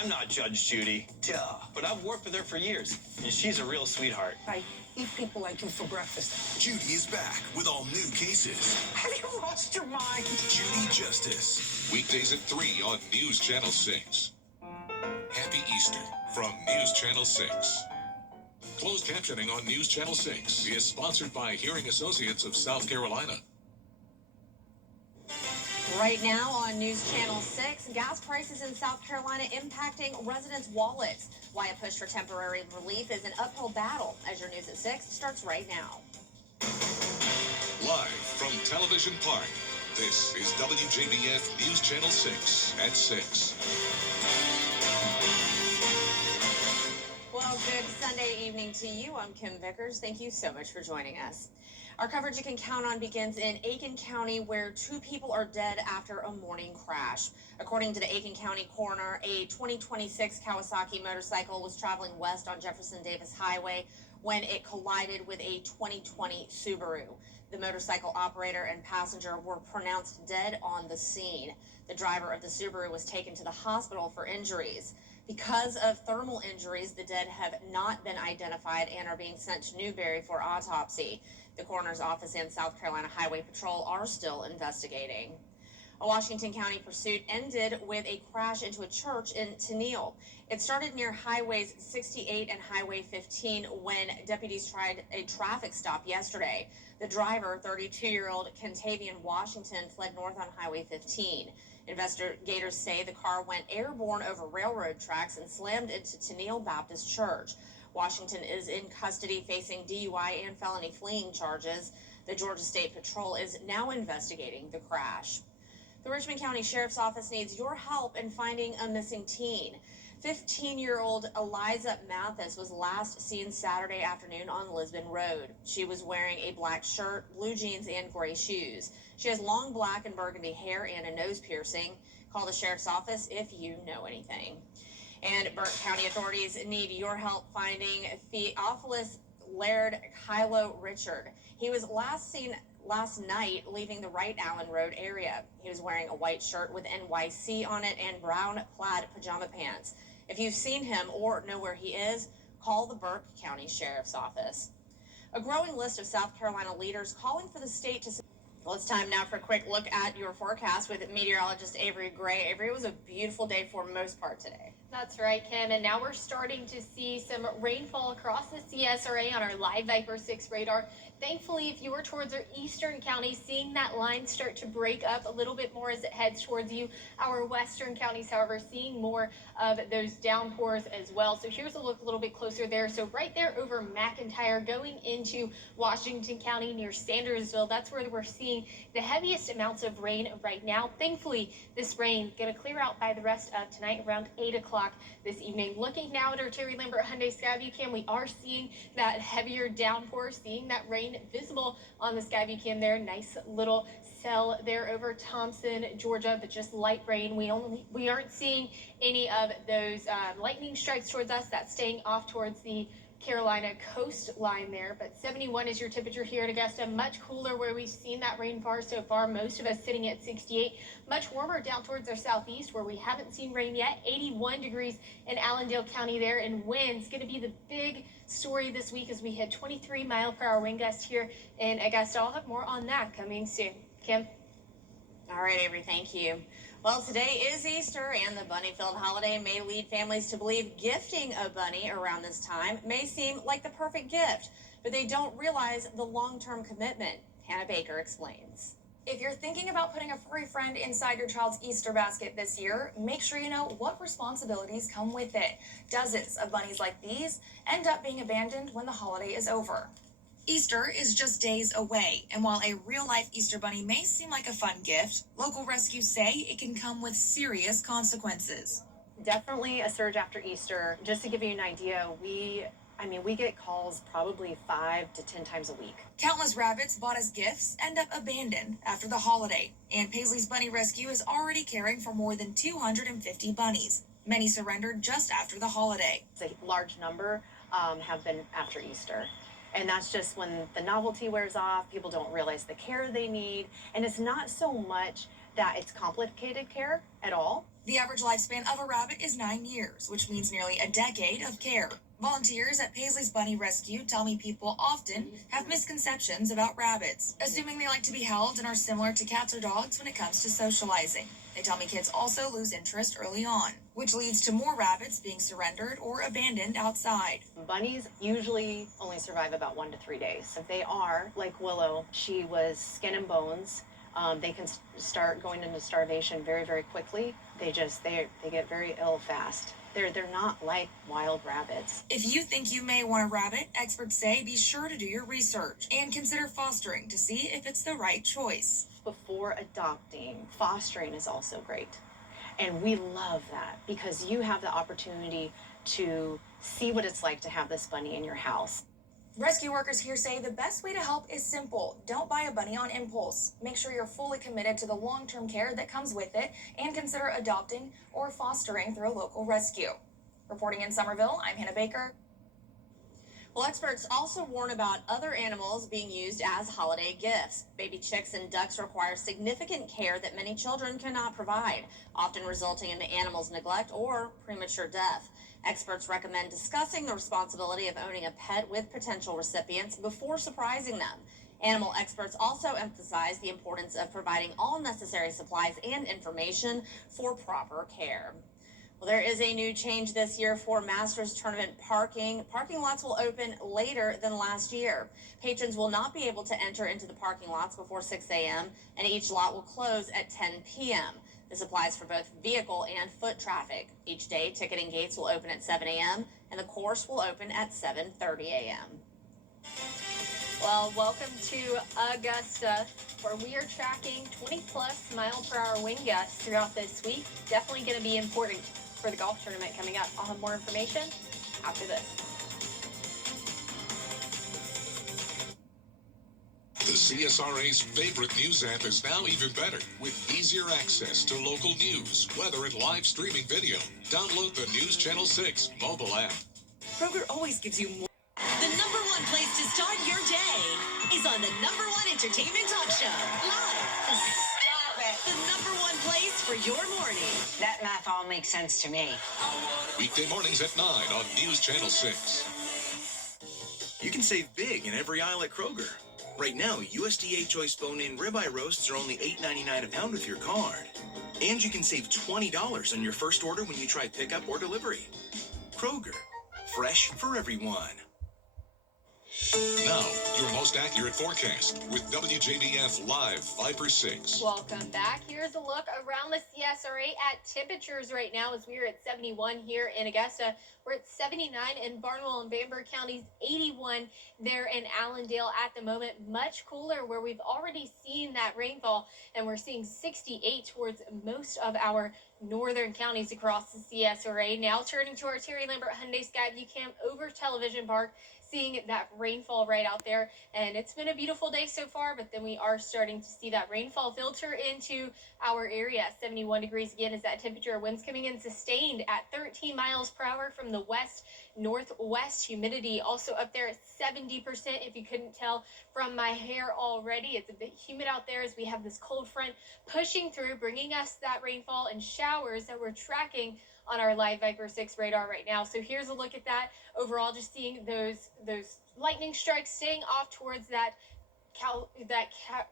I'm not Judge Judy. Duh. But I've worked with her for years, and she's a real sweetheart. I eat people like you for breakfast. Judy is back with all new cases. Have you lost your mind? Judy Justice. Weekdays at 3 on News Channel 6. Happy Easter from News Channel 6. Closed captioning on News Channel 6 is sponsored by Hearing Associates of South Carolina. Right now on News Channel 6, gas prices in South Carolina impacting residents' wallets. Why a push for temporary relief is an uphill battle. As your News at 6 starts right now. Live from Television Park, this is WJBF News Channel 6 at 6. Well, good Sunday evening to you. I'm Kim Vickers. Thank you so much for joining us. Our coverage you can count on begins in Aiken County, where 2 people are dead after a morning crash. According to the Aiken County coroner, a 2026 Kawasaki motorcycle was traveling west on Jefferson Davis Highway when it collided with a 2020 Subaru. The motorcycle operator and passenger were pronounced dead on the scene. The driver of the Subaru was taken to the hospital for injuries. Because of thermal injuries, the dead have not been identified and are being sent to Newberry for autopsy. The coroner's office and South Carolina Highway Patrol are still investigating. A Washington County pursuit ended with a crash into a church in Tennille. It started near Highways 68 and Highway 15 when deputies tried a traffic stop yesterday. The driver, 32-year-old Kentavian Washington, fled north on Highway 15. Investigators say the car went airborne over railroad tracks and slammed into Tennille Baptist Church. Washington is in custody facing DUI and felony fleeing charges. The Georgia State Patrol is now investigating the crash. The Richmond County Sheriff's Office needs your help in finding a missing teen. 15-year-old Eliza Mathis was last seen Saturday afternoon on Lisbon Road. She was wearing a black shirt, blue jeans, and gray shoes. She has long black and burgundy hair and a nose piercing. Call the Sheriff's Office if you know anything. And Burke County authorities need your help finding Theophilus Laird Kylo Richard. He was last seen last night leaving the Wright Allen Road area. He was wearing a white shirt with NYC on it and brown plaid pajama pants. If you've seen him or know where he is, call the Burke County Sheriff's Office. A growing list of South Carolina leaders calling for the state to... Well, it's time now for a quick look at your forecast with meteorologist Avery Gray. Avery, it was a beautiful day for most part today. That's right, Kim, and now we're starting to see some rainfall across the CSRA on our live Viper 6 radar. Thankfully, if you were towards our eastern counties, seeing that line start to break up a little bit more as it heads towards you. Our western counties, however, seeing more of those downpours as well. So here's a look a little bit closer there. So right there over McIntyre, going into Washington County near Sandersville, that's where we're seeing the heaviest amounts of rain right now. Thankfully, this rain going to clear out by the rest of tonight around 8 o'clock this evening. Looking now at our Terry Lambert Hyundai Skyview Cam, we are seeing that heavier downpour, seeing that rain visible on the Skyview Cam there. Nice little cell there over Thompson, Georgia, but just light rain. We aren't seeing any of those lightning strikes towards us. That's staying off towards the Carolina coastline there, but 71 is your temperature here at Augusta. Much cooler where we've seen that rainfall so far. Most of us sitting at 68. Much warmer down towards our southeast where we haven't seen rain yet. 81 degrees in Allendale County there, and winds going to be the big story this week as we hit 23-mile-per-hour wind gusts here in Augusta. I'll have more on that coming soon. Kim? All right, Avery, thank you. Well, today is Easter, and the bunny-filled holiday may lead families to believe gifting a bunny around this time may seem like the perfect gift, but they don't realize the long-term commitment. Hannah Baker explains. If you're thinking about putting a furry friend inside your child's Easter basket this year, make sure you know what responsibilities come with it. Dozens of bunnies like these end up being abandoned when the holiday is over. Easter is just days away, and while a real-life Easter bunny may seem like a fun gift, local rescues say it can come with serious consequences. Definitely a surge after Easter. Just to give you an idea, we get calls probably 5 to 10 times a week. Countless rabbits bought as gifts end up abandoned after the holiday, and Paisley's Bunny Rescue is already caring for more than 250 bunnies. Many surrendered just after the holiday. It's a large number have been after Easter. And that's just when the novelty wears off, people don't realize the care they need. And it's not so much that it's complicated care at all. The average lifespan of a rabbit is 9 years, which means nearly a decade of care. Volunteers at Paisley's Bunny Rescue tell me people often have misconceptions about rabbits, assuming they like to be held and are similar to cats or dogs when it comes to socializing. They tell me kids also lose interest early on, which leads to more rabbits being surrendered or abandoned outside. Bunnies usually only survive about 1 to 3 days. If they are, like Willow, she was skin and bones. They can start going into starvation very, very quickly. They get very ill fast. They're not like wild rabbits. If you think you may want a rabbit, experts say be sure to do your research and consider fostering to see if it's the right choice. Before adopting, fostering is also great. And we love that because you have the opportunity to see what it's like to have this bunny in your house. Rescue workers here say the best way to help is simple. Don't buy a bunny on impulse. Make sure you're fully committed to the long-term care that comes with it and consider adopting or fostering through a local rescue. Reporting in Somerville, I'm Hannah Baker. Well, experts also warn about other animals being used as holiday gifts. Baby chicks and ducks require significant care that many children cannot provide, often resulting in the animal's neglect or premature death. Experts recommend discussing the responsibility of owning a pet with potential recipients before surprising them. Animal experts also emphasize the importance of providing all necessary supplies and information for proper care. Well, there is a new change this year for Masters Tournament parking. Parking lots will open later than last year. Patrons will not be able to enter into the parking lots before 6 a.m., and each lot will close at 10 p.m. This applies for both vehicle and foot traffic. Each day, ticketing gates will open at 7 a.m., and the course will open at 7:30 a.m. Well, welcome to Augusta, where we are tracking 20-plus mile-per-hour wind gusts throughout this week. Definitely going to be important for the golf tournament coming up. I'll have more information after this. The CSRA's favorite news app is now even better with easier access to local news, weather, and live streaming video. Download the News Channel 6 mobile app. Kroger always gives you more. The number one place to start your day is on the number one entertainment talk show, live. Stop it. The number one place for your morning. That math all makes sense to me. Weekday mornings at 9 on News Channel 6. You can save big in every aisle at Kroger. Right now, USDA Choice Bone-In Ribeye Roasts are only $8.99 a pound with your card. And you can save $20 on your first order when you try pickup or delivery. Kroger, fresh for everyone. Now, your most accurate forecast with WJBF Live Viper 6. Welcome back. Here's a look around the CSRA at temperatures right now as we are at 71 here in Augusta. We're at 79 in Barnwell and Bamberg counties, 81 there in Allendale at the moment. Much cooler where we've already seen that rainfall, and we're seeing 68 towards most of our northern counties across the CSRA. Now turning to our Terry Lambert Hyundai Skyview Cam over Television Park, seeing that rainfall right out there, and it's been a beautiful day so far, but then we are starting to see that rainfall filter into our area. 71 degrees again is that temperature. Winds coming in sustained at 13 miles per hour from the west northwest. Humidity also up there at 70%, if you couldn't tell from my hair already. It's a bit humid out there as we have this cold front pushing through, bringing us that rainfall and showers that we're tracking on our live Viper 6 radar right now. So here's a look at that. Overall, just seeing those lightning strikes staying off towards that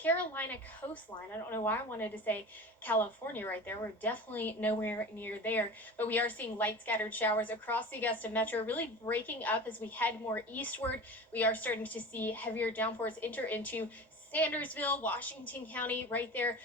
Carolina coastline. I don't know why I wanted to say California right there. We're definitely nowhere near there, but we are seeing light scattered showers across the Augusta metro, really breaking up as we head more eastward. We are starting to see heavier downpours enter into Sandersville, Washington County, right there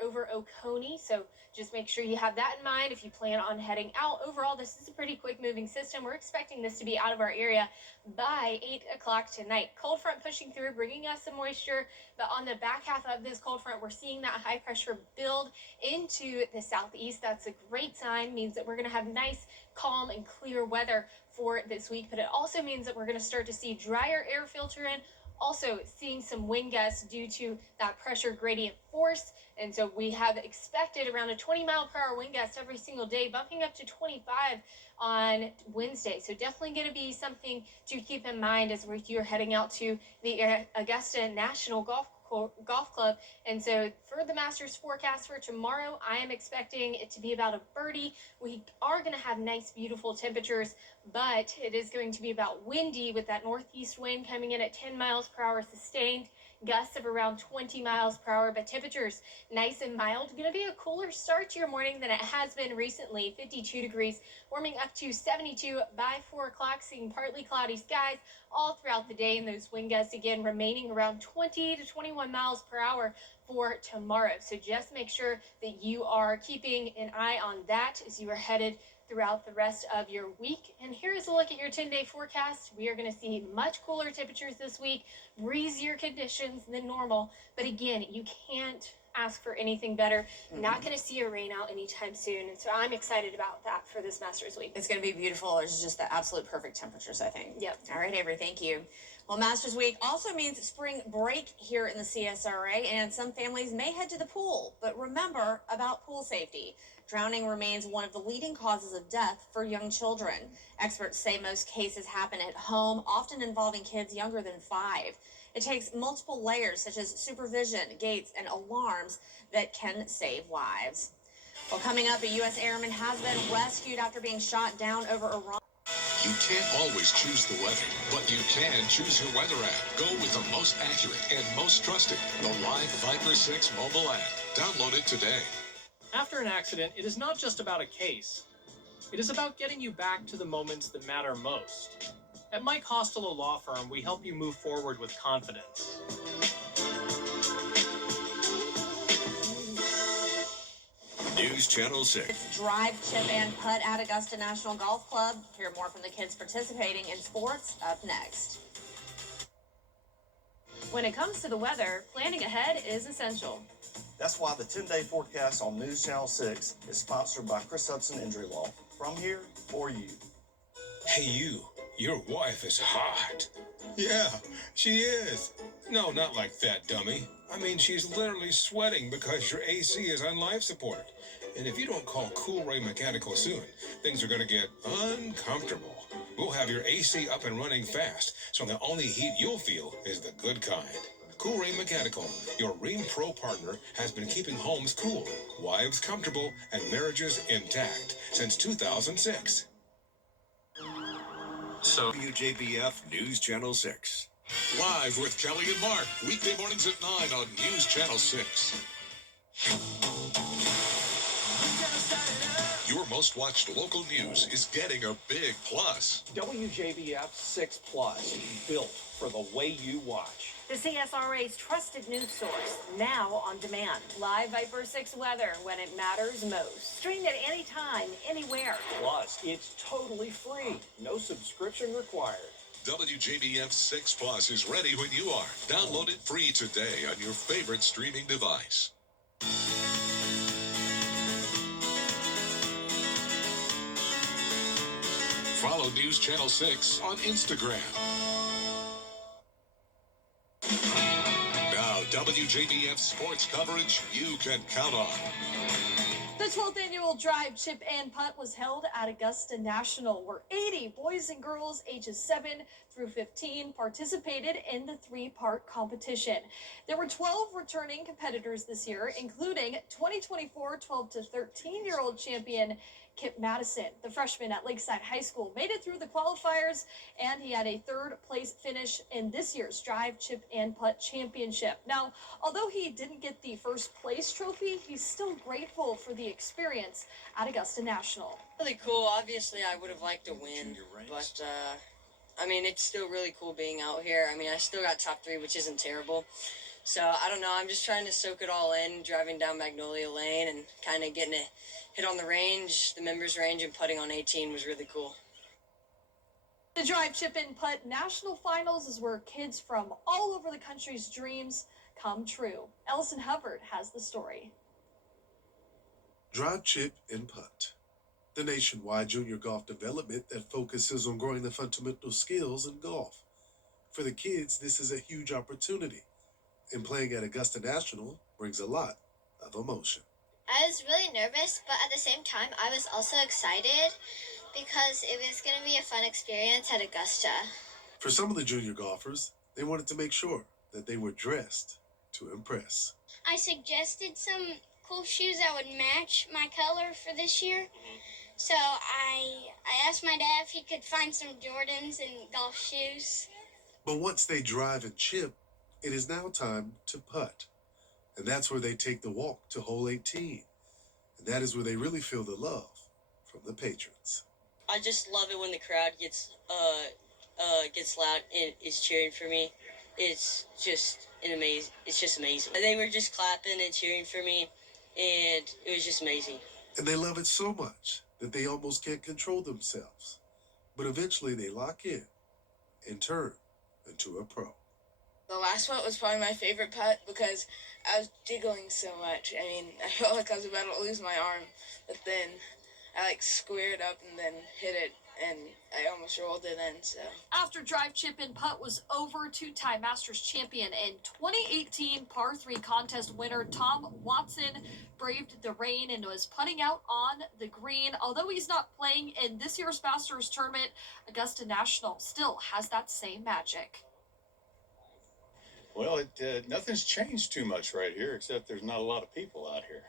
over Oconee. So just make sure you have that in mind if you plan on heading out. Overall, this is a pretty quick moving system. We're expecting this to be out of our area by 8 o'clock tonight. Cold front pushing through, bringing us some moisture, but on the back half of this cold front, we're seeing that high pressure build into the southeast. That's a great sign, means that we're going to have nice, calm, and clear weather for this week, but it also means that we're going to start to see drier air filter in. Also seeing some wind gusts due to that pressure gradient force. And so we have expected around a 20 mile per hour wind gust every single day, bumping up to 25 on Wednesday. So definitely going to be something to keep in mind as you're heading out to the Augusta National Golf Golf Club. And so for the Masters forecast for tomorrow, I am expecting it to be about a birdie. We are going to have nice, beautiful temperatures, but it is going to be about windy with that northeast wind coming in at 10 miles per hour sustained. Gusts of around 20 miles per hour, but temperatures nice and mild. Going to be a cooler start to your morning than it has been recently. 52 degrees, warming up to 72 by 4 o'clock, seeing partly cloudy skies all throughout the day, and those wind gusts again remaining around 20 to 21 miles per hour for tomorrow. So just make sure that you are keeping an eye on that as you are headed throughout the rest of your week. And here's a look at your 10-day forecast. We are going to see much cooler temperatures this week, breezier conditions than normal. But again, you can't ask for anything better. Not going to see a rain out anytime soon. And so I'm excited about that for this Masters week. It's going to be beautiful. It's just the absolute perfect temperatures, I think. Yep. All right, Avery, thank you. Well, Masters Week also means spring break here in the CSRA, and some families may head to the pool. But remember about pool safety. Drowning remains one of the leading causes of death for young children. Experts say most cases happen at home, often involving kids younger than 5. It takes multiple layers such as supervision, gates, and alarms that can save lives. Well, coming up, a U.S. airman has been rescued after being shot down over Iran. You can't always choose the weather, but you can choose your weather app. Go with the most accurate and most trusted, the Live Viper 6 mobile app. Download it today. After an accident, it is not just about a case. It is about getting you back to the moments that matter most. At Mike Costello Law Firm, we help you move forward with confidence. News Channel 6. It's drive, chip, and putt at Augusta National Golf Club. Hear more from the kids participating in sports up next. When it comes to the weather, planning ahead is essential. That's why the 10-day forecast on News Channel 6 is sponsored by Chris Hudson Injury Law. From here for you. Hey, you. Your wife is hot. Yeah, she is. No, not like that, dummy. I mean, she's literally sweating because your AC is on life support. And if you don't call Cool Ray Mechanical soon, things are going to get uncomfortable. We'll have your AC up and running fast, so the only heat you'll feel is the good kind. Cool Ray Mechanical, your Ream Pro partner, has been keeping homes cool, wives comfortable, and marriages intact since 2006. So, WJBF News Channel 6. Live with Kelly and Mark, weekday mornings at 9 on News Channel 6. Your most watched local news is getting a big plus. WJBF 6 Plus, built for the way you watch. The CSRA's trusted news source, now on demand. Live Viper 6 weather when it matters most. Stream it anytime, anywhere. Plus, it's totally free. No subscription required. WJBF 6 Plus is ready when you are. Download it free today on your favorite streaming device. Follow News Channel 6 on Instagram. Now, WJBF sports coverage you can count on. The 12th annual Drive, Chip, and Putt was held at Augusta National, where 80 boys and girls ages 7 through 15 participated in the 3-part competition. There were 12 returning competitors this year, including 2024 12 to 13-year-old champion Kip Madison. The freshman at Lakeside High School made it through the qualifiers, and he had a 3rd place finish in this year's Drive, Chip, and Putt Championship. Now, although he didn't get the 1st place trophy, he's still grateful for the experience at Augusta National. Really cool. Obviously, I would have liked to win, but I mean, it's still really cool being out here. I mean, I still got top 3, which isn't terrible. So, I don't know. I'm just trying to soak it all in, driving down Magnolia Lane and kind of getting a hit on the range, the members range, and putting on 18 was really cool. The Drive, Chip, and Putt National Finals is where kids from all over the country's dreams come true. Ellison Hubbard has the story. Drive, Chip, and Putt, the nationwide junior golf development that focuses on growing the fundamental skills in golf. For the kids, this is a huge opportunity, and playing at Augusta National brings a lot of emotion. I was really nervous, but at the same time, I was also excited because it was going to be a fun experience at Augusta. For some of the junior golfers, they wanted to make sure that they were dressed to impress. I suggested some cool shoes that would match my color for this year. So I asked my dad if he could find some Jordans and golf shoes. But once they drive and chip, it is now time to putt. And that's where they take the walk to hole 18. And that is where they really feel the love from the patrons. I just love it when the crowd gets loud and is cheering for me. It's just amazing. It's just amazing. They were just clapping and cheering for me, and it was just amazing. And they love it so much that they almost can't control themselves. But eventually they lock in and turn into a pro. The last putt was probably my favorite putt because I was jiggling so much. I mean, I felt like I was about to lose my arm, but then I squared up and then hit it, and I almost rolled it in. So After drive, chip, and putt was over, two-time Masters champion and 2018 par 3 contest winner Tom Watson braved the rain and was putting out on the green. Although he's not playing in this year's Masters tournament, Augusta National still has that same magic. Well, nothing's changed too much right here, except there's not a lot of people out here.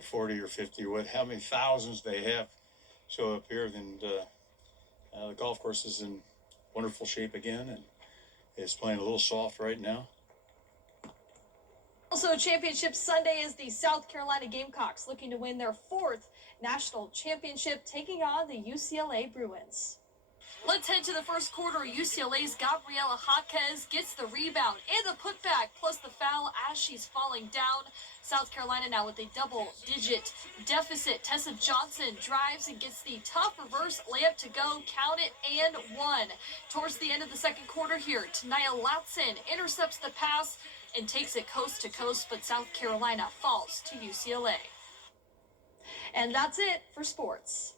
40 or 50, how many thousands they have show up here, and the golf course is in wonderful shape again, and it's playing a little soft right now. Also, Championship Sunday is the South Carolina Gamecocks looking to win their 4th national championship, taking on the UCLA Bruins. Let's head to the first quarter. UCLA's Gabriela Jaquez gets the rebound and the putback, plus the foul as she's falling down. South Carolina now with a double-digit deficit. Tessa Johnson drives and gets the tough reverse layup to go. Count it and one. Towards the end of the second quarter here, Tanaya Latson intercepts the pass and takes it coast to coast, but South Carolina falls to UCLA. And that's it for sports.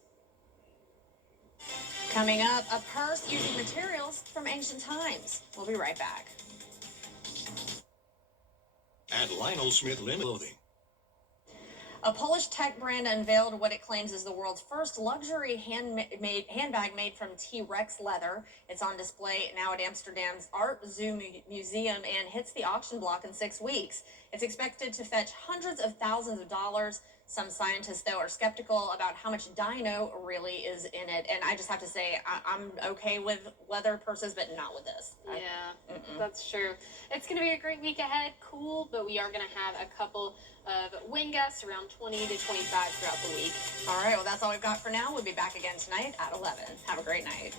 Coming up, a purse using materials from ancient times. We'll be right back. At Lionel Smith Linen Clothing. A Polish tech brand unveiled what it claims is the world's first luxury handbag made from T-Rex leather. It's on display now at Amsterdam's Art Zoo Museum and hits the auction block in 6 weeks. It's expected to fetch hundreds of thousands of dollars. Some scientists, though, are skeptical about how much dino really is in it. And I just have to say, I'm okay with leather purses, but not with this. Yeah, that's true. It's going to be a great week ahead. Cool, but we are going to have a couple of wind gusts around 20 to 25 throughout the week. All right, well, that's all we've got for now. We'll be back again tonight at 11. Have a great night.